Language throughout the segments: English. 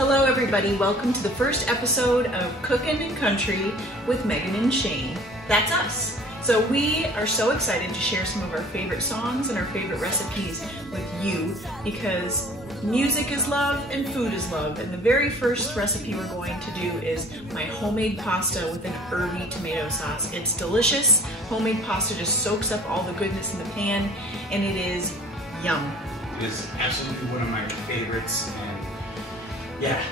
Hello everybody, welcome to the first episode of Cookin' and Country with Megan and Shane. That's us. So we are so excited to share some of our favorite songs and our favorite recipes with you because music is love and food is love. And the very first recipe we're going to do is my homemade pasta with an herby tomato sauce. It's delicious. Homemade pasta just soaks up all the goodness in the pan and it is yum. It is absolutely one of my favorites, and yeah,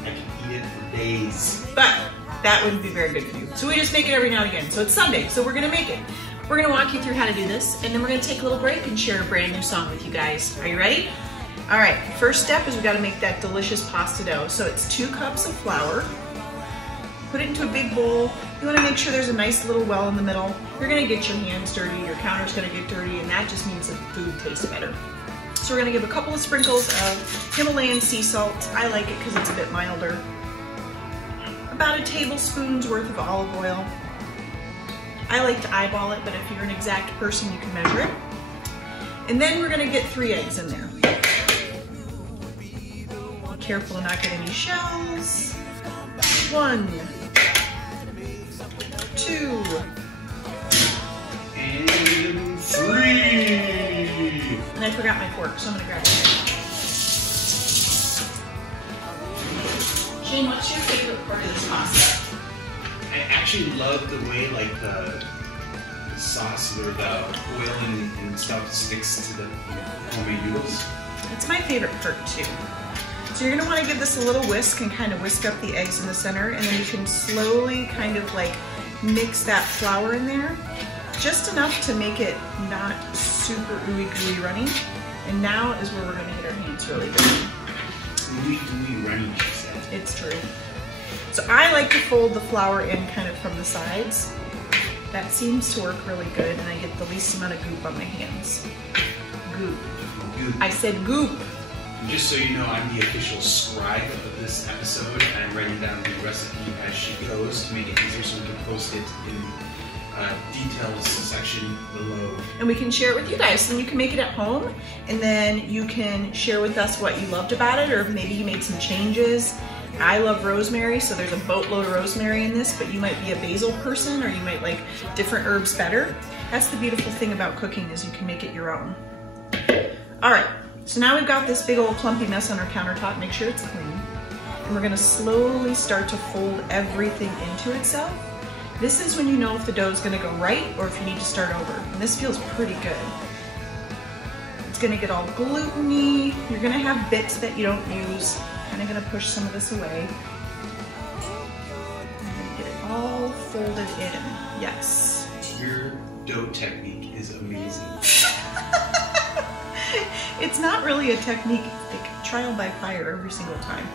I can eat it for days. But that wouldn't be very good for you. So we just make it every now and again. So it's Sunday, so we're gonna make it. We're gonna walk you through how to do this, and then we're gonna take a little break and share a brand new song with you guys. Are you ready? All right, first step is we gotta make that delicious pasta dough. So it's 2 cups of flour. Put it into a big bowl. You wanna make sure there's a nice little well in the middle. You're gonna get your hands dirty, your counter's gonna get dirty, and that just means that the food tastes better. So we're gonna give a couple of sprinkles of Himalayan sea salt. I like it because it's a bit milder. About a tablespoon's worth of olive oil. I like to eyeball it, but if you're an exact person, you can measure it. And then we're gonna get 3 eggs in there. Be careful to not get any shells. 1, 2, and 3. And I forgot my fork, so I'm gonna grab it. Shane, what's your favorite part of this pasta? I actually love the way the sauce or the oil and stuff sticks to the homemade noodles. That's my favorite part too. So you're gonna wanna give this a little whisk and kind of whisk up the eggs in the center, and then you can slowly kind of mix that flour in there. Just enough to make it not super ooey gooey runny. And now is where we're gonna get our hands really dirty. Ooey gooey runny, she said. It's true. So I like to fold the flour in kind of from the sides. That seems to work really good, and I get the least amount of goop on my hands. Goop. I said goop. Just so you know, I'm the official scribe of this episode, and I'm writing down the recipe as she goes to make it easier so we can post it in details section below. And we can share it with you guys. So you can make it at home, and then you can share with us what you loved about it, or maybe you made some changes. I love rosemary, so there's a boatload of rosemary in this, but you might be a basil person, or you might like different herbs better. That's the beautiful thing about cooking, is you can make it your own. All right, so now we've got this big old clumpy mess on our countertop. Make sure it's clean. And we're gonna slowly start to fold everything into itself. This is when you know if the dough is gonna go right or if you need to start over. And this feels pretty good. It's gonna get all gluten-y. You're gonna have bits that you don't use. Kind of gonna push some of this away. I'm gonna get it all folded in. Yes. Your dough technique is amazing. It's not really a technique, it's like trial by fire every single time.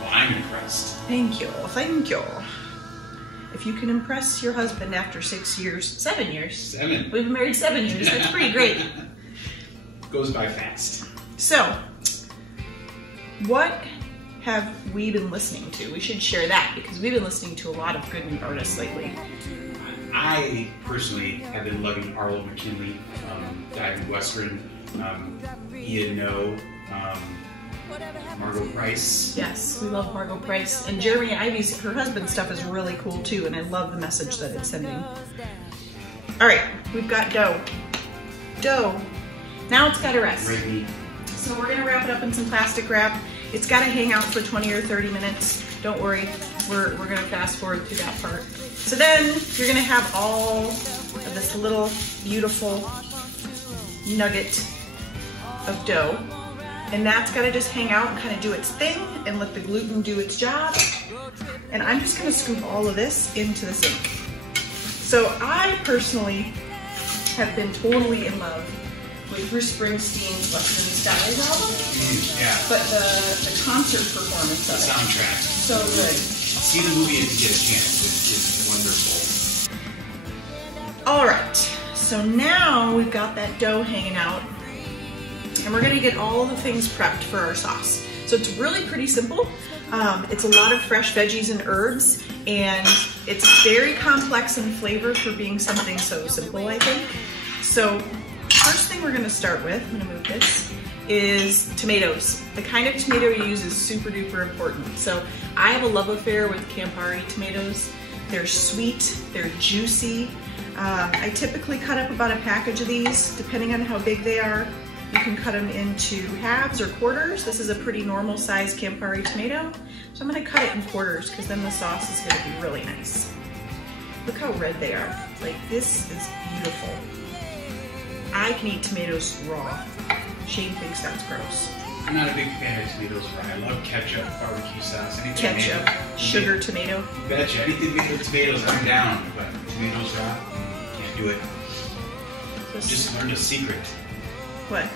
Well, I'm impressed. Thank you, thank you. If you can impress your husband after 6 years, 7 years. 7. We've been married 7 years, that's pretty great. Goes by fast. So, what have we been listening to? We should share that because we've been listening to a lot of good new artists lately. I personally have been loving Arlo McKinley, Diamond Western, Ian No, Margot Price. Yes, we love Margot Price. And Jeremy Ivy's, her husband's stuff is really cool too, and I love the message that it's sending. All right, we've got dough. Dough. Now it's got to rest. Ready. So we're gonna wrap it up in some plastic wrap. It's gotta hang out for 20 or 30 minutes. Don't worry, we're gonna fast forward through that part. So then you're gonna have all of this little beautiful nugget of dough. And that's gotta just hang out and kind of do its thing and let the gluten do its job. And I'm just gonna scoop all of this into the sink. So I personally have been totally in love with Bruce Springsteen's Western Skies album. Yeah. But the concert performance of The it. soundtrack. So good. See the movie if you get a chance. It's wonderful. All right, so now we've got that dough hanging out, and we're gonna get all the things prepped for our sauce. So it's really pretty simple. It's a lot of fresh veggies and herbs, and it's very complex in flavor for being something so simple, I think. So first thing we're gonna start with, I'm gonna move this, is tomatoes. The kind of tomato you use is super duper important. So I have a love affair with Campari tomatoes. They're sweet, they're juicy. I typically cut up about a package of these, depending on how big they are. You can cut them into halves or quarters. This is a pretty normal size Campari tomato. So I'm gonna cut it in quarters because then the sauce is gonna be really nice. Look how red they are. Like, this is beautiful. I can eat tomatoes raw. Shane thinks that's gross. I'm not a big fan of tomatoes raw. I love ketchup, barbecue sauce, anything. Ketchup, sugar, tomato. Betcha. Anything made with tomatoes, I'm down. But tomatoes raw, can't do it. Just learned a secret. What?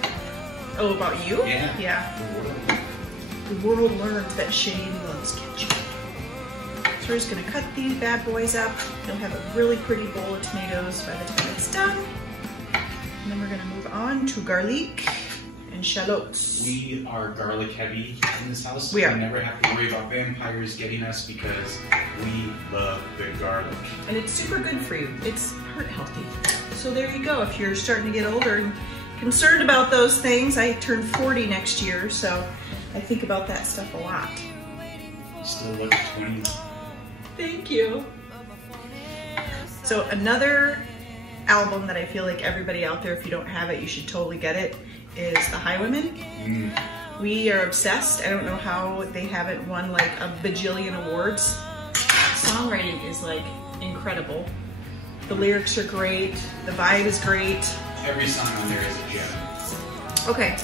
Oh, about you? Yeah. Yeah. The world learned that Shane loves ketchup. So we're just gonna cut these bad boys up. You'll have a really pretty bowl of tomatoes by the time it's done. And then we're gonna move on to garlic and shallots. We are garlic heavy in this house. We are. We never have to worry about vampires getting us because we love the garlic. And it's super good for you. It's heart healthy. So there you go. If you're starting to get older and concerned about those things, I turn 40 next year, so I think about that stuff a lot. You still look 20. Thank you. So another album that I feel like everybody out there, if you don't have it, you should totally get it, is The Highwaymen. We are obsessed. I don't know how they haven't won like a bajillion awards. Songwriting is like incredible. The lyrics are great. The vibe is great. Every song on there is a gem. Okay,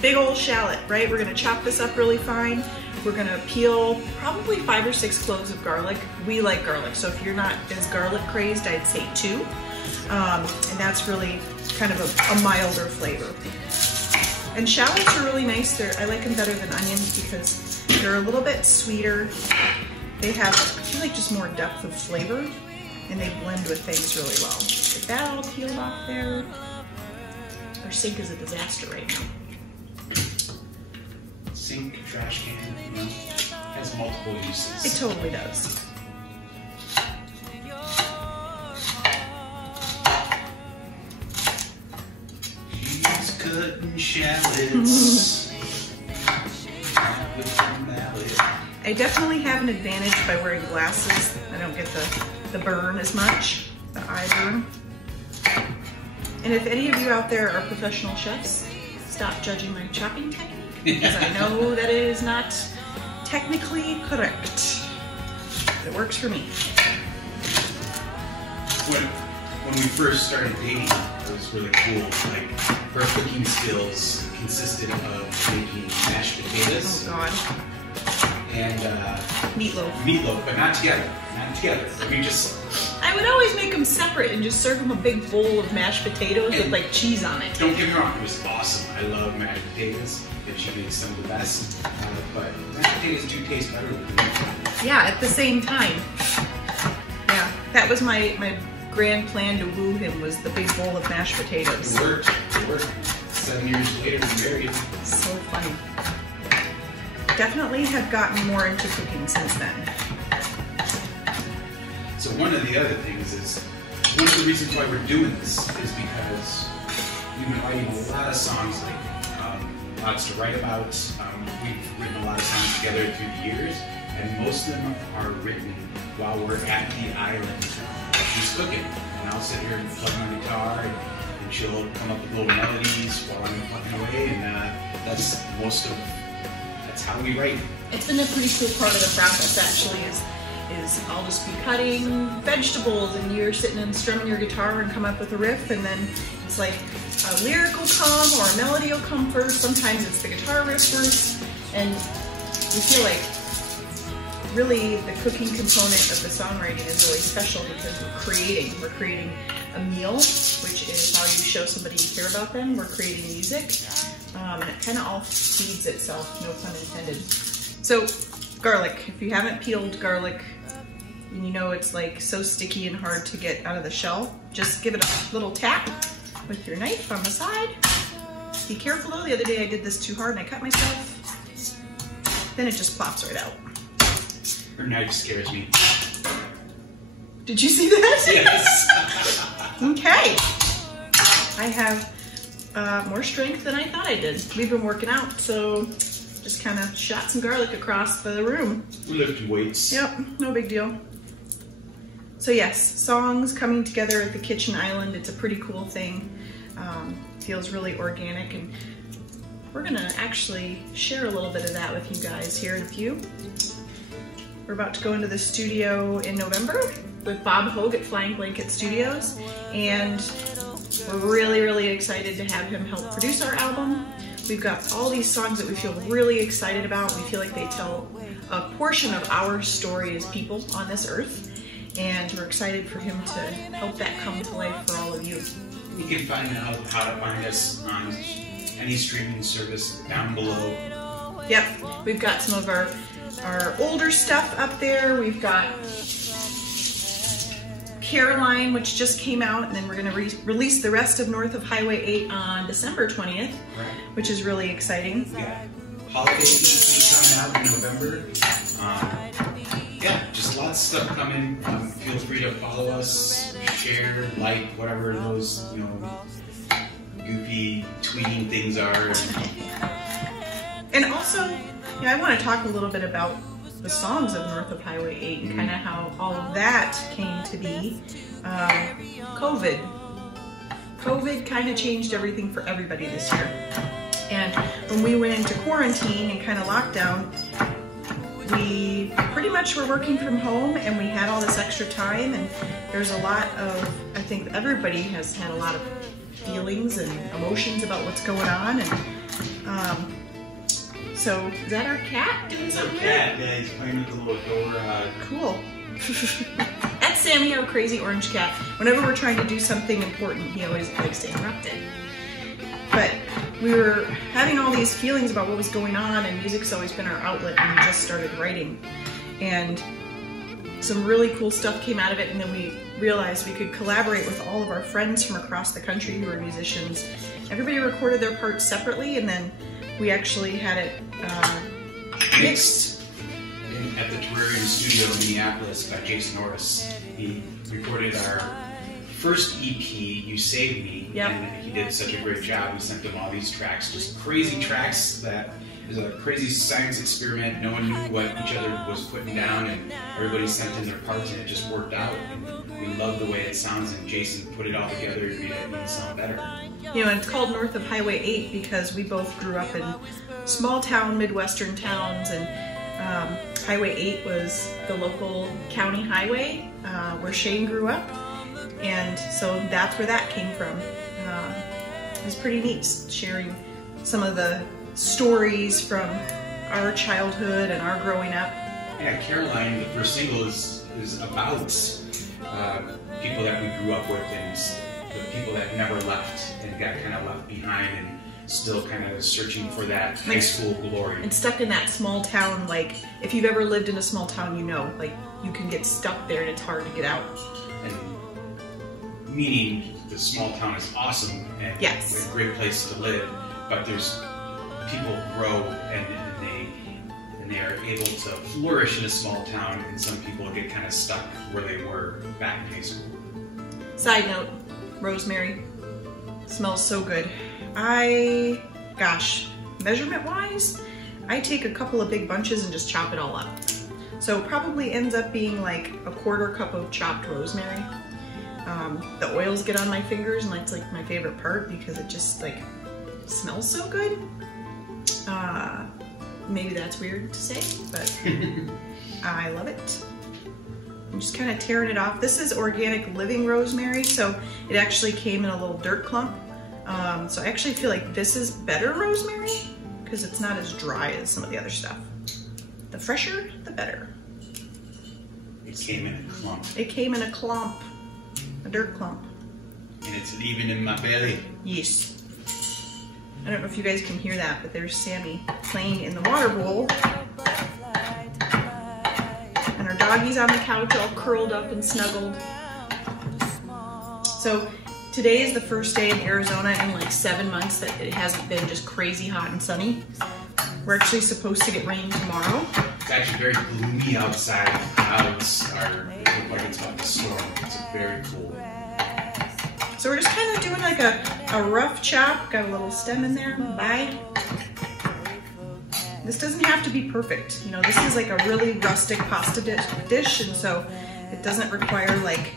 big old shallot, right? We're gonna chop this up really fine. We're gonna peel probably 5 or 6 cloves of garlic. We like garlic, so if you're not as garlic crazed, I'd say 2. And that's really kind of a milder flavor. And shallots are really nice. I like them better than onions because they're a little bit sweeter. They have, I feel like, just more depth of flavor, and they blend with things really well. Get that all peeled off there. Our sink is a disaster right now. Sink, trash can, you know, has multiple uses. It totally does. She's cutting shallots. I definitely have an advantage by wearing glasses. I don't get the burn as much, the eye burn. And if any of you out there are professional chefs, stop judging my chopping technique, because I know that it is not technically correct. It works for me. When we first started dating, it was really cool. Like, her cooking skills consisted of making mashed potatoes. Oh God. And meatloaf. Meatloaf, but not together. Not together. I would always make them separate and just serve them a big bowl of mashed potatoes with like cheese on it. Don't get me wrong, it was awesome. I love mashed potatoes, and she makes some of the best. But mashed potatoes do taste better with meatloaf. Yeah, at the same time. Yeah, that was my grand plan to woo him, was the big bowl of mashed potatoes. It worked. It worked. 7 years later, we're married. So funny. Definitely have gotten more into cooking since then. So one of the other things is, one of the reasons why we're doing this is because we've been writing a lot of songs lately. Lots to write about. We've written a lot of songs together through the years, and most of them are written while we're at the island. She's cooking, and I'll sit here and plug my guitar, and she'll come up with little melodies while I'm plugging away, and that's how we write. It's been a pretty cool part of the process, actually, is I'll just be cutting vegetables and you're sitting and strumming your guitar and come up with a riff, and then it's like a lyric will come or a melody will come first. Sometimes it's the guitar riff first, and we feel like really the cooking component of the songwriting is really special because we're creating a meal, which is how you show somebody you care about them. We're creating music, and it kind of all feeds itself, no pun intended. So garlic, if you haven't peeled garlic and you know it's like so sticky and hard to get out of the shell, just give it a little tap with your knife on the side. Be careful though, the other day I did this too hard and I cut myself. Then it just plops right out. Her knife scares me. Did you see that? Yes. Okay. I have more strength than I thought I did. We've been working out, so just kind of shot some garlic across the room. We're lifting weights. Yep, no big deal. So yes, songs coming together at the kitchen island. It's a pretty cool thing. Feels really organic, and we're gonna actually share a little bit of that with you guys here in a few. We're about to go into the studio in November with Bob Hogue at Flying Blanket Studios, and we're really, really excited to have him help produce our album. We've got all these songs that we feel really excited about. We feel like they tell a portion of our story as people on this earth, and we're excited for him to help that come to life for all of you. You can find out how to find us on any streaming service down below. Yep, we've got some of our older stuff up there. We've got Caroline, which just came out, and then we're going to release the rest of North of Highway 8 on December 20th, which is really exciting. Yeah, holiday EP coming out in November. Yeah, just lots of stuff coming. Feel free to follow us, share, like, whatever those, you know, goofy tweeting things are. And also, I want to talk a little bit about the songs of North of Highway 8 and kind of how all of that came to be. COVID kind of changed everything for everybody this year. And when we went into quarantine and kind of lockdown, we pretty much were working from home, and we had all this extra time, and there's a lot of, I think everybody has had a lot of feelings and emotions about what's going on, and so is that our cat doing something? Our cat, yeah, he's playing with the little door. Cool. That's Sammy, our crazy orange cat. Whenever we're trying to do something important, he always likes to interrupt it. But we were having all these feelings about what was going on, and music's always been our outlet, and we just started writing. And some really cool stuff came out of it, and then we realized we could collaborate with all of our friends from across the country who are musicians. Everybody recorded their parts separately, and then we actually had it mixed. At the Terrarium Studio in Minneapolis by Jason Norris. He recorded our first EP, You Saved Me, and he did such a great job. We sent him all these tracks, just crazy tracks that is a crazy science experiment. No one knew what each other was putting down, and everybody sent in their parts, and it just worked out. And we love the way it sounds, and Jason put it all together and made it sound better. You know, and it's called North of Highway 8 because we both grew up in small town, Midwestern towns, and Highway 8 was the local county highway where Shane grew up, and so that's where that came from. It was pretty neat sharing some of the stories from our childhood and our growing up. Yeah, Caroline, the first single is about people that we grew up with and the people that never left and got kind of left behind and still kind of searching for that high school glory. And stuck in that small town, like, if you've ever lived in a small town, you know, like, you can get stuck there and it's hard to get out. And meaning the small town is awesome and a great place to live, but there's people grow and they are able to flourish in a small town, and some people get kind of stuck where they were back in high school. Side note, rosemary smells so good. Measurement wise, I take a couple of big bunches and just chop it all up. So it probably ends up being like a 1/4 cup of chopped rosemary. The oils get on my fingers, and that's like my favorite part because it just like smells so good. Maybe that's weird to say, but I love it. I'm just kind of tearing it off. This is organic living rosemary, so it actually came in a little dirt clump. So I actually feel like this is better rosemary because it's not as dry as some of the other stuff. The fresher, the better. It came in a clump. It came in a clump, a dirt clump. And it's leaving in my belly. Yes. I don't know if you guys can hear that, but there's Sammy playing in the water bowl. And our doggy's on the couch all curled up and snuggled. So today is the first day in Arizona in like 7 months that it hasn't been just crazy hot and sunny. We're actually supposed to get rain tomorrow. It's actually very gloomy outside. The clouds look like it's about to storm. It's very cool. So we're just kind of doing like a rough chop. Got a little stem in there. Bye. This doesn't have to be perfect. You know, this is like a really rustic pasta dish, and so it doesn't require like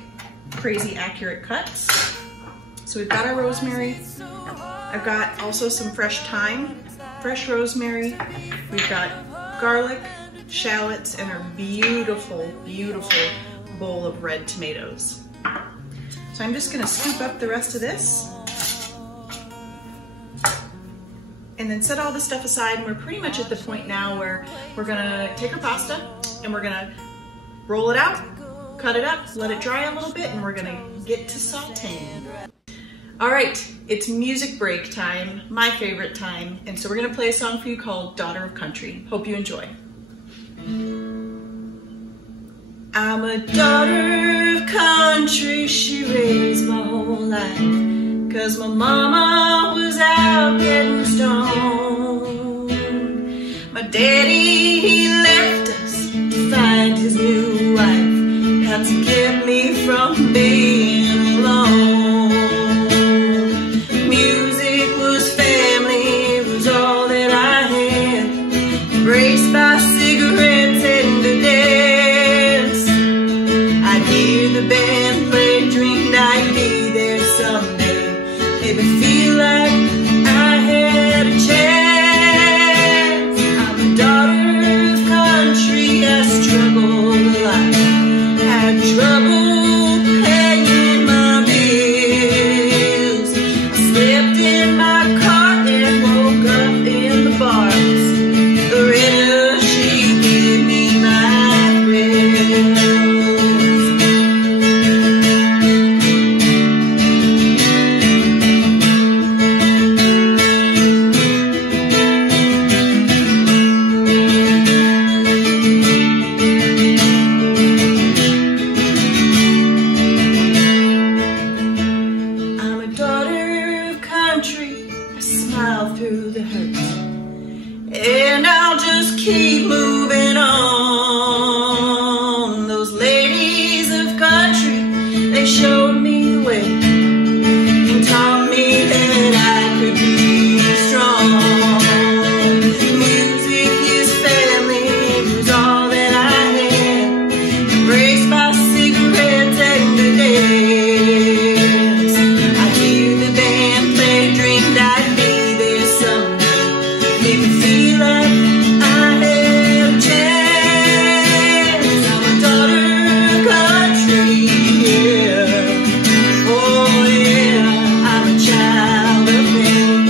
crazy accurate cuts. So we've got our rosemary. I've got also some fresh thyme, fresh rosemary. We've got garlic, shallots, and our beautiful, beautiful bowl of red tomatoes. So I'm just gonna scoop up the rest of this and then set all this stuff aside, and we're pretty much at the point now where we're gonna take our pasta and we're gonna roll it out, cut it up, let it dry a little bit, and we're gonna get to sauteing. All right, it's music break time, my favorite time, and so we're gonna play a song for you called Daughter of Country. Hope you enjoy. I'm a daughter of country, she raised my whole life. 'Cause my mama was out getting stoned. My daddy, he left us to find his new wife. That's kept me from being alone. Music was family, it was all that I had. Embraced by cigarettes and a dance. I'd hear the band play, dreamed I'd be there someday. Made me feel like I had a chance. I'm a daughter of country, I struggled a lot. Had trouble paying my bills. I slept in my car and woke up in the bars. Loretta, she gave me my thrills. And I'll just keep moving on. Those ladies of country, they showed me the way and taught me that I could be strong. Music is family, it was all that I had. Embraced by cigarettes and a dance. I'd hear the band play, dreamed I'd be there someday. Made me feel like I had a chance. I'm a daughter of country, yeah. Oh yeah, I'm a child of pain.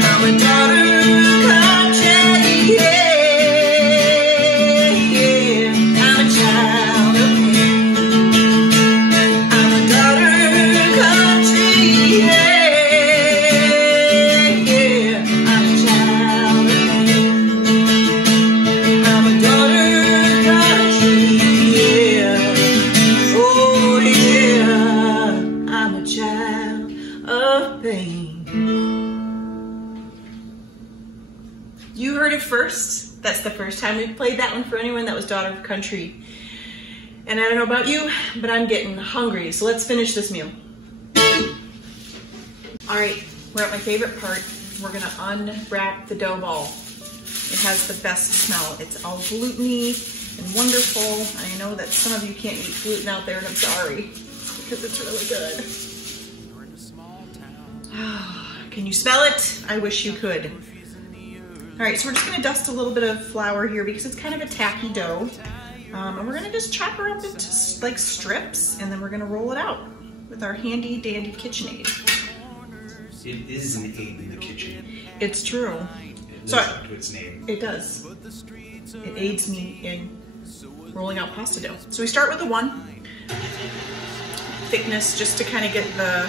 I'm a daughter of country, yeah, yeah. I'm a child of pain. I'm a daughter of country, yeah. You heard it first. That's the first time we've played that one for anyone that was Daughter of Country. And I don't know about you, but I'm getting hungry, so let's finish this meal. All right, we're at my favorite part. We're gonna unwrap the dough ball. It has the best smell. It's all gluten-y and wonderful. I know that some of you can't eat gluten out there, and I'm sorry, because it's really good. Can you smell it? I wish you could. All right, so we're just gonna dust a little bit of flour here because it's kind of a tacky dough. And we're gonna just chop her up into like strips, and then we're gonna roll it out with our handy dandy KitchenAid. It is an aid in the kitchen. It's true. It lives up to its name. It does. It aids me in rolling out pasta dough. So we start with a 1 thickness just to kind of get the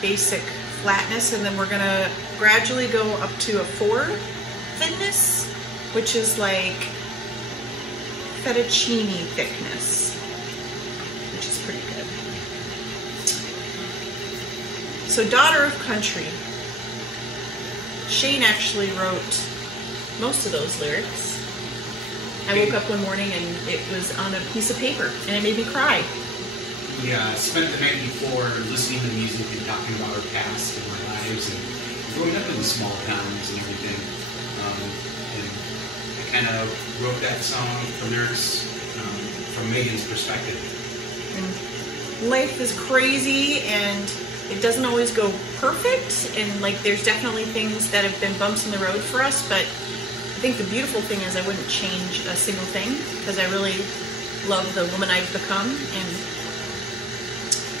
basic flatness, and then we're gonna gradually go up to a 4 thickness, which is like fettuccine thickness, which is pretty good. So Daughter of Country, Shane actually wrote most of those lyrics. I woke up one morning and it was on a piece of paper and it made me cry. We spent the night before listening to music and talking about our past and our lives and growing up in the small towns and everything. And I kind of wrote that song, the lyrics, from Megan's perspective. And life is crazy and it doesn't always go perfect, and like there's definitely things that have been bumps in the road for us, but I think the beautiful thing is I wouldn't change a single thing because I really love the woman I've become. And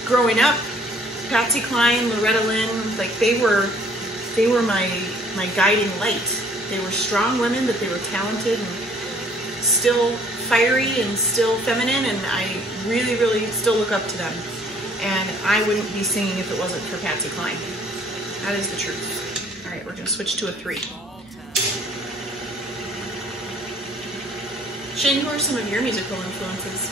growing up, Patsy Cline, Loretta Lynn, like they were my guiding light. They were strong women, but they were talented and still fiery and still feminine, and I really, really still look up to them. And I wouldn't be singing if it wasn't for Patsy Cline. That is the truth. All right, we're gonna switch to a 3. Shane, who are some of your musical influences?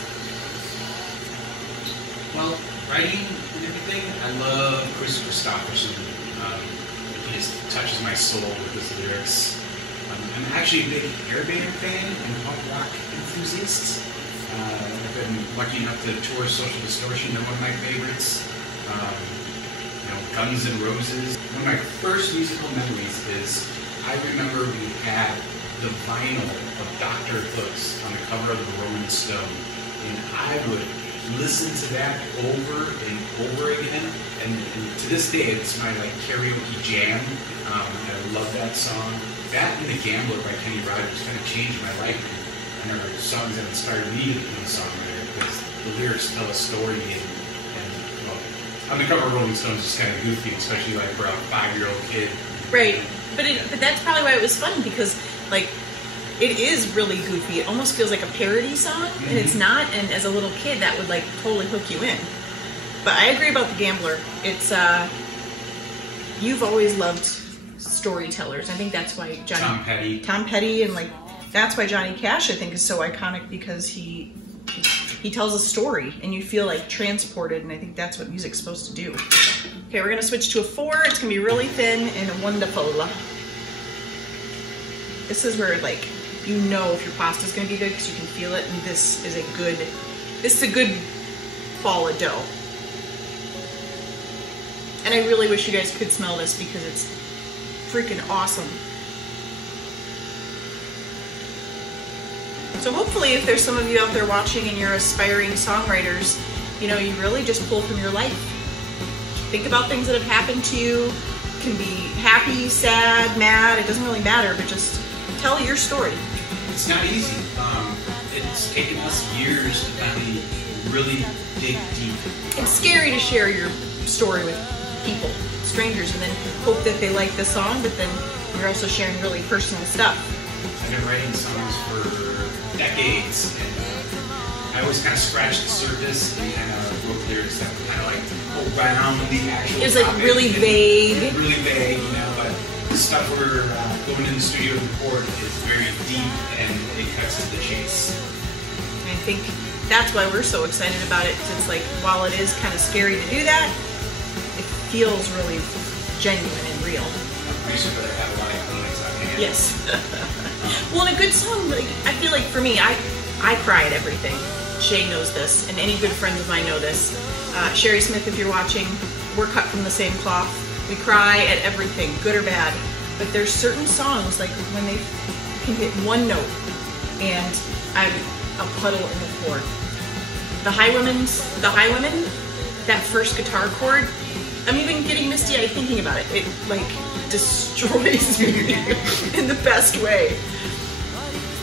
Well, writing and everything, I love Chris Christopherson. He just touches my soul with his lyrics. I'm actually a big Herby fan and punk rock enthusiast. I've been lucky enough to tour Social Distortion, they're one of my favorites. Guns N' Roses. One of my first musical memories is I remember we had the vinyl of Dr. Hooks on the cover of the Rolling Stone, and I would listen to that over and over again, and to this day it's my karaoke jam. I love that song. That and The Gambler by Kenny Rogers kind of changed my life, and are songs that inspired me to become a songwriter because the lyrics tell a story, and on the cover of Rolling Stone is just kind of goofy, especially for a 5-year-old kid. Right, but that's probably why it was fun, because it is really goofy. It almost feels like a parody song, and it's not. And as a little kid, that would totally hook you in. But I agree about The Gambler. It's you've always loved storytellers. I think that's why Tom Petty, and that's why Johnny Cash I think is so iconic, because he tells a story and you feel transported, and I think that's what music's supposed to do. Okay, we're gonna switch to a 4. It's gonna be really thin and wonderful. This is where you know if your pasta's gonna be good because you can feel it, and this is a good ball of dough. And I really wish you guys could smell this because it's freaking awesome. So hopefully if there's some of you out there watching and you're aspiring songwriters, you really just pull from your life. Think about things that have happened to you. It can be happy, sad, mad, it doesn't really matter, but just tell your story. It's not easy. It's taken us years to finally really dig deep. It's scary to share your story with people, strangers, and then hope that they like the song, but then you're also sharing really personal stuff. I've been writing songs for decades, and I always kind of scratched the surface and kind of wrote lyrics that were kind of around the actual It was really vague. Really vague, but the stuff we're going in the studio to record is very deep and it cuts to the chase. And I think that's why we're so excited about it, because it's while it is kind of scary to do that, it feels really genuine and real. Producer better have a lot of feelings on hand. Yes. Well, in a good song, I feel for me, I cry at everything. Shane knows this, and any good friends of mine know this. Sherry Smith, if you're watching, we're cut from the same cloth. We cry at everything, good or bad. But there's certain songs, when they can hit one note, and I'm a puddle in the floor. The High Women, that first guitar chord, I'm even getting misty-eyed thinking about it. It destroys me in the best way.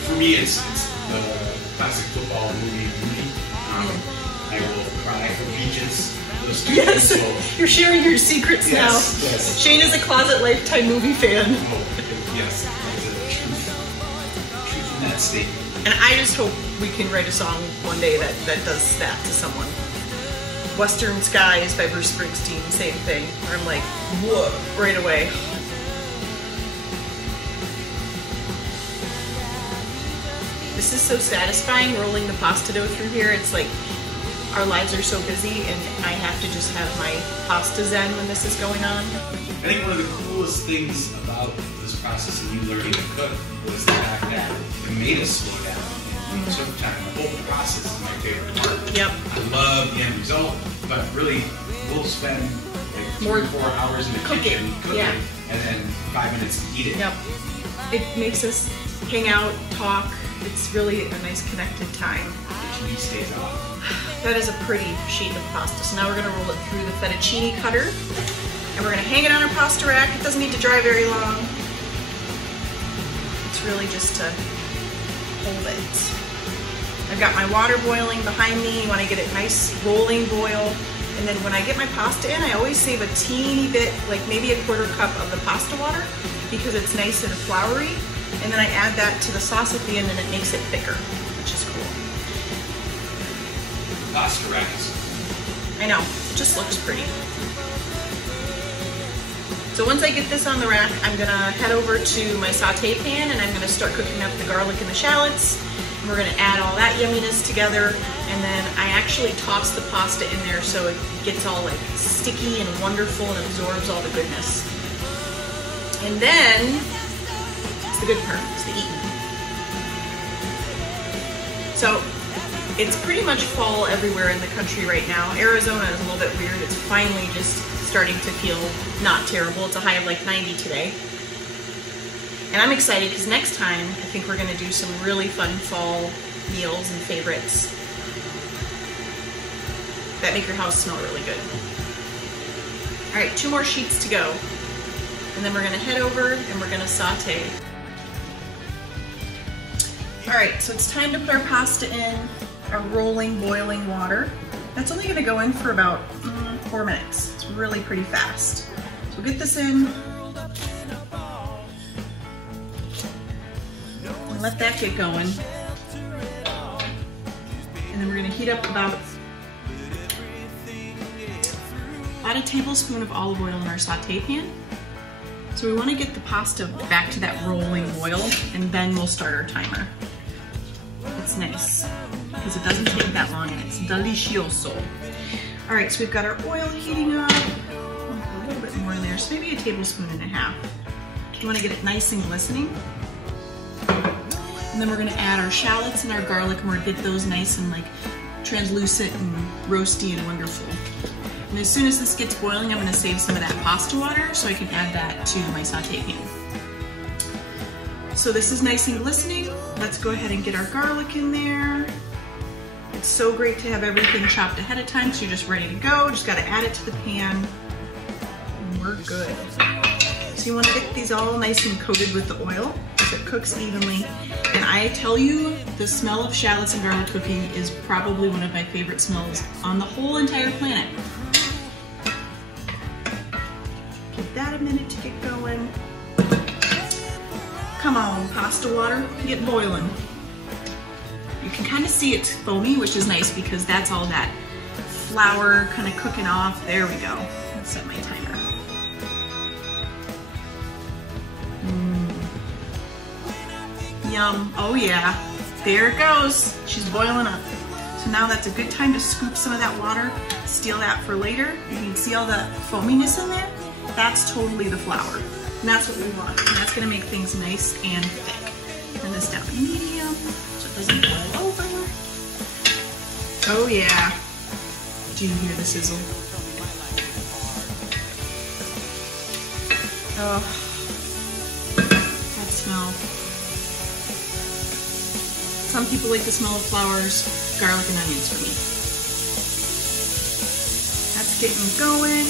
For me, it's the classic football movie. I will cry for Peaches. Yes, you're sharing your secrets now. Yes. Shane is a closet Lifetime movie fan. Oh, yes, that's the truth in that statement. And I just hope we can write a song one day that does that to someone. Western Skies by Bruce Springsteen, same thing. Where I'm whoa, right away. This is so satisfying, rolling the pasta dough through here. It's our lives are so busy, and I have to just have my pasta zen when this is going on. I think one of the coolest things about this process of you learning to cook was the fact that it made us slow down and took time. The whole process is my favorite part. Yep. I love the end result, but really we'll spend like 2 or 4 hours in the kitchen cooking, and then 5 minutes to eat it. Yep. It makes us hang out, talk. It's really a nice connected time. The TV stays off. That is a pretty sheet of pasta. So now we're going to roll it through the fettuccine cutter, and we're going to hang it on our pasta rack. It doesn't need to dry very long. It's really just to hold it. I've got my water boiling behind me. You want to get it nice rolling boil. And then when I get my pasta in, I always save a teeny bit, like maybe a 1/4 cup of the pasta water, because it's nice and floury. And then I add that to the sauce at the end, and it makes it thicker, which is cool. Pasta racks. I know, it just looks pretty. So once I get this on the rack, I'm gonna head over to my saute pan, and I'm gonna start cooking up the garlic and the shallots. And we're gonna add all that yumminess together, and then I actually toss the pasta in there so it gets all like sticky and wonderful and absorbs all the goodness. And then, it's the good part, it's the eating. So, it's pretty much fall everywhere in the country right now. Arizona is a little bit weird. It's finally just starting to feel not terrible. It's a high of like 90 today. And I'm excited because next time I think we're gonna do some really fun fall meals and favorites that make your house smell really good. All right, 2 more sheets to go. And then we're gonna head over and we're gonna saute. All right, so it's time to put our pasta in our rolling, boiling water. That's only gonna go in for about 4 minutes. It's really pretty fast. So we'll get this in. And let that get going. And then we're gonna heat up about a tablespoon of olive oil in our saute pan. So we want to get the pasta back to that rolling boil, and then we'll start our timer. It's nice because it doesn't take that long, and it's delicioso. All right, so we've got our oil heating up. A little bit more in there, so maybe 1.5 tablespoons. You want to get it nice and glistening. And then we're going to add our shallots and our garlic, and we're going to get those nice and like translucent and roasty and wonderful. And as soon as this gets boiling, I'm going to save some of that pasta water so I can add that to my saute pan. So this is nice and glistening. Let's go ahead and get our garlic in there. It's so great to have everything chopped ahead of time, so you're just ready to go. Just got to add it to the pan, and we're good. So you want to get these all nice and coated with the oil so it cooks evenly. And I tell you, the smell of shallots and garlic cooking is probably one of my favorite smells on the whole entire planet. Give that a minute to get going. Come on, pasta water, get boiling. You can kind of see it's foamy, which is nice because that's all that flour kind of cooking off. There we go. Let's set my timer. Yum. Oh yeah. There it goes. She's boiling up. So now that's a good time to scoop some of that water, steal that for later. You can see all the foaminess in there. That's totally the flour. And that's what we want. And that's gonna make things nice and thick. Turn this down to medium so it doesn't boil over. Oh yeah. Do you hear the sizzle? Oh, that smell. Some people like the smell of flowers, garlic and onions for me. That's getting going.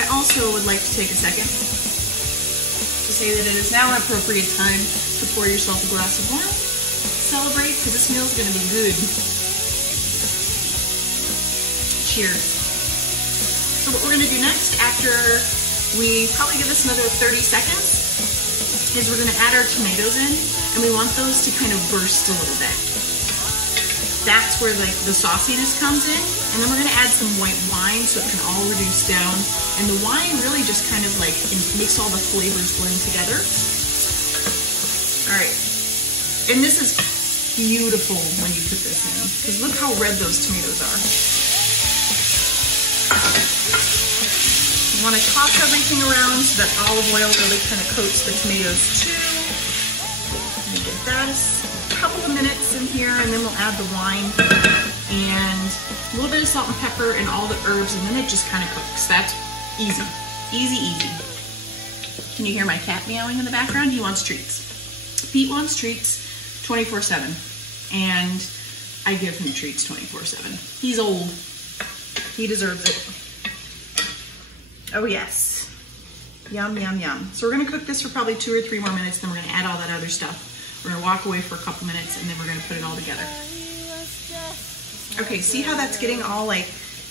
I also would like to take a second to say that it is now an appropriate time to pour yourself a glass of wine. Celebrate, because this meal is going to be good. Cheers. So what we're going to do next, after we probably give this another 30 seconds, is we're going to add our tomatoes in, and we want those to kind of burst a little bit. That's where like the sauciness comes in, and then we're going to add some white wine so it can all reduce down. And the wine really just kind of like makes all the flavors blend together. All right, and this is beautiful when you put this in, because look how red those tomatoes are. You want to toss everything around so that olive oil really kind of coats the tomatoes too. Give that a couple of minutes in here, and then we'll add the wine. and a little bit of salt and pepper and all the herbs, and then it just kind of cooks. That's easy, easy, easy. Can you hear my cat meowing in the background? He wants treats. Pete wants treats 24/7, and I give him treats 24/7. He's old. He deserves it. Oh yes. Yum, yum, yum. So we're gonna cook this for probably 2 or 3 more minutes, then we're gonna add all that other stuff. We're gonna walk away for a couple minutes, and then we're gonna put it all together. Okay, see how that's getting all like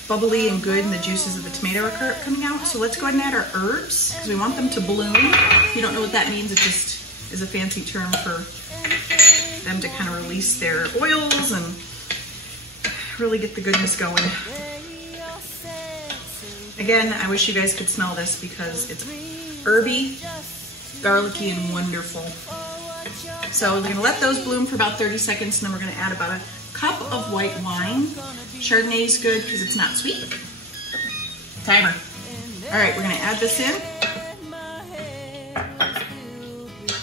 bubbly and good, and the juices of the tomato are coming out? So let's go ahead and add our herbs, because we want them to bloom. If you don't know what that means, it just is a fancy term for them to kind of release their oils and really get the goodness going. Again, I wish you guys could smell this because it's herby, garlicky, and wonderful. So we're gonna let those bloom for about 30 seconds, and then we're gonna add about a cup of white wine. Chardonnay is good because it's not sweet. Timer. All right, we're gonna add this in.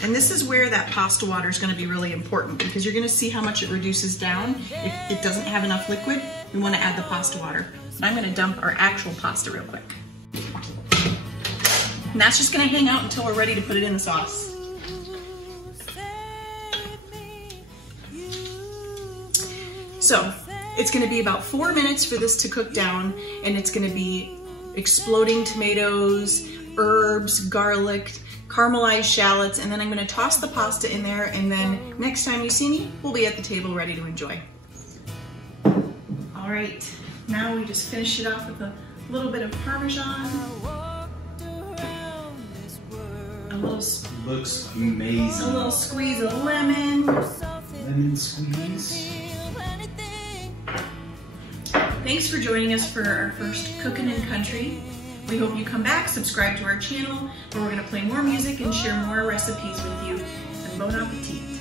And this is where that pasta water is gonna be really important, because you're gonna see how much it reduces down. If it doesn't have enough liquid, we wanna add the pasta water. And I'm gonna dump our actual pasta real quick. And that's just gonna hang out until we're ready to put it in the sauce. So it's gonna be about 4 minutes for this to cook down, and it's gonna be exploding tomatoes, herbs, garlic, caramelized shallots, and then I'm gonna toss the pasta in there, and then next time you see me, we'll be at the table ready to enjoy. All right, now we just finish it off with a little bit of Parmesan. Looks amazing. A little squeeze of lemon. Lemon squeeze. Thanks for joining us for our first Cookin' in Country. We hope you come back, subscribe to our channel, where we're gonna play more music and share more recipes with you. And bon appetit.